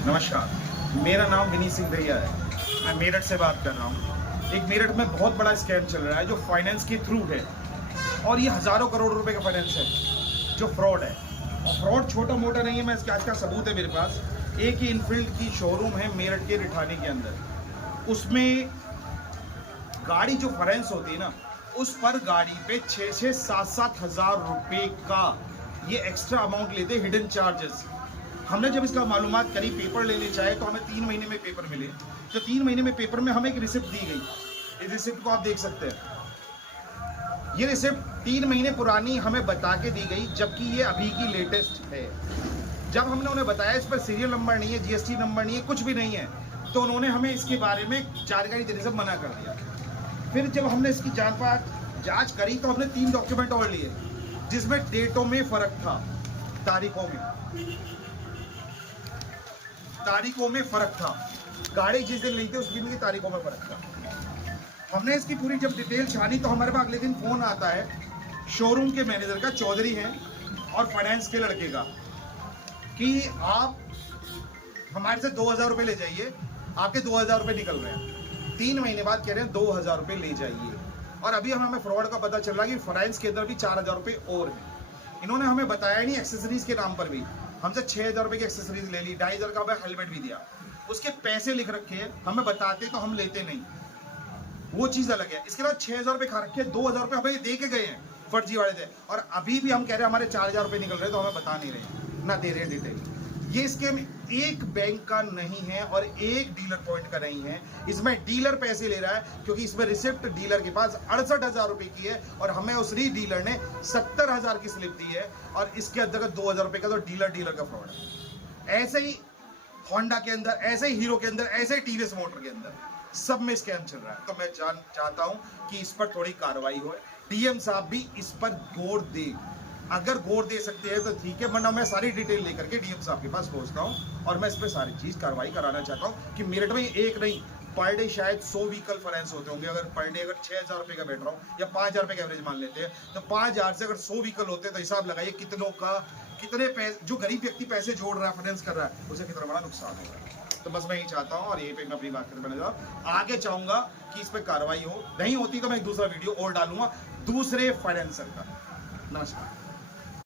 नमस्कार, मेरा नाम विनीत सिंह भैया है। मैं मेरठ से बात कर रहा हूँ। एक मेरठ में बहुत बड़ा स्कैम चल रहा है जो फाइनेंस के थ्रू है और ये हज़ारों करोड़ रुपए का फाइनेंस है जो फ्रॉड है। और फ्रॉड छोटा मोटा नहीं है, मैं इसका आज का सबूत है मेरे पास। एक ही इनफील्ड की शोरूम है मेरठ के रिठानी के अंदर। उसमें गाड़ी जो फाइनेंस होती है ना, उस पर गाड़ी पे 6-7 हज़ार रुपये का ये एक्स्ट्रा अमाउंट लेते, हिडन चार्जेस। हमने जब इसका मालूमात करी, पेपर लेने चाहे तो हमें 3 महीने में पेपर मिले। तो 3 महीने में पेपर में हमें एक रिसिप्ट दी गई। इस रिसिप्ट को आप देख सकते हैं। ये रिसिप्ट 3 महीने पुरानी हमें बता के दी गई, जबकि ये अभी की लेटेस्ट है। जब हमने उन्हें बताया इस पर सीरियल नंबर नहीं है, जीएसटी नंबर नहीं है, कुछ भी नहीं है, तो उन्होंने हमें इसके बारे में जानकारी देने से मना कर दिया। फिर जब हमने इसकी जांच करी तो हमने 3 डॉक्यूमेंट और लिए जिसमें डेटों में फर्क था, तारीखों में फर्क था। गाड़ी जिस दिन ली थी उस दिन की तारीखों में फर्क था। हमने इसकी पूरी जब डिटेल छानी तो हमारे पास अगले दिन फोन आता है शोरूम के मैनेजर का, चौधरी है, और फाइनेंस के लड़के का, कि आप हमारे से 2000 रुपये ले जाइए, आपके 2000 रुपये निकल रहे हैं। 3 महीने बाद कह रहे हैं 2000 रुपये ले जाइए। और अभी हमें फ्रॉड का पता चल रहा है कि फाइनेंस के अंदर भी 4000 रुपये और है। इन्होंने हमें बताया नहीं, एक्सेसरीज के नाम पर भी हमसे 6000 रुपये की एक्सेसरीज ले ली, 2500 का हेलमेट भी दिया। उसके पैसे लिख रखे हैं, हमें बताते तो हम लेते नहीं, वो चीज़ अलग है। इसके बाद 6000 रुपये खा रखे, 2000 रुपये हमें दे के गए हैं, फर्जी वाले थे। और अभी भी हम कह रहे हैं हमारे 4000 रुपये निकल रहे हैं, तो हमें बता नहीं रहे, ना दे रहे हैं डिटेल। ये स्कीम एक बैंक का नहीं है और एक डीलर पॉइंट का नहीं है। इसमें डीलर पैसे ले रहा है क्योंकि इसमें रिसिप्ट डीलर के पास 68,000 रुपये की है और हमें उस डीलर ने 70,000 की स्लिप दी है, और इसके अंतर्गत 2000 रुपये का तो डीलर का फ्रॉड है। ऐसे ही होंडा के अंदर, ऐसे ही हीरो के अंदर, ऐसे ही टीवीएस मोटर के अंदर सब में स्कैम चल रहा है। तो मैं चाहता हूं कि इस पर थोड़ी कार्रवाई हो। डीएम साहब भी इस पर गौर दे। अगर गौर दे सकते हैं तो ठीक है, वरना मैं सारी डिटेल लेकर के डीएम साहब के पास पहुंचता हूं और मैं इस पर सारी चीज कार्रवाई कराना चाहता हूं कि मेरठ में एक नहीं, पर डे शायद 100 व्हीकल फाइनेंस होते होंगे। अगर पर डे अगर 6000 रुपये का बैठ रहा हूँ या 5000 रुपये का एवरेज मान लेते हैं, तो 5000 से अगर 100 व्हीकल होते हैं तो हिसाब लगाइए कितने पैसे, जो गरीब व्यक्ति पैसे जोड़ रहा है, फाइनेंस कर रहा है, उसे कितना बड़ा नुकसान हो रहा है। तो बस मैं यही चाहता हूँ और यही पे मैं अपनी बात करने जाऊँ। आगे चाहूंगा कि इस पर कार्रवाई हो, नहीं होती तो मैं एक दूसरा वीडियो और डालूंगा दूसरे फाइनेंसर का। नमस्कार।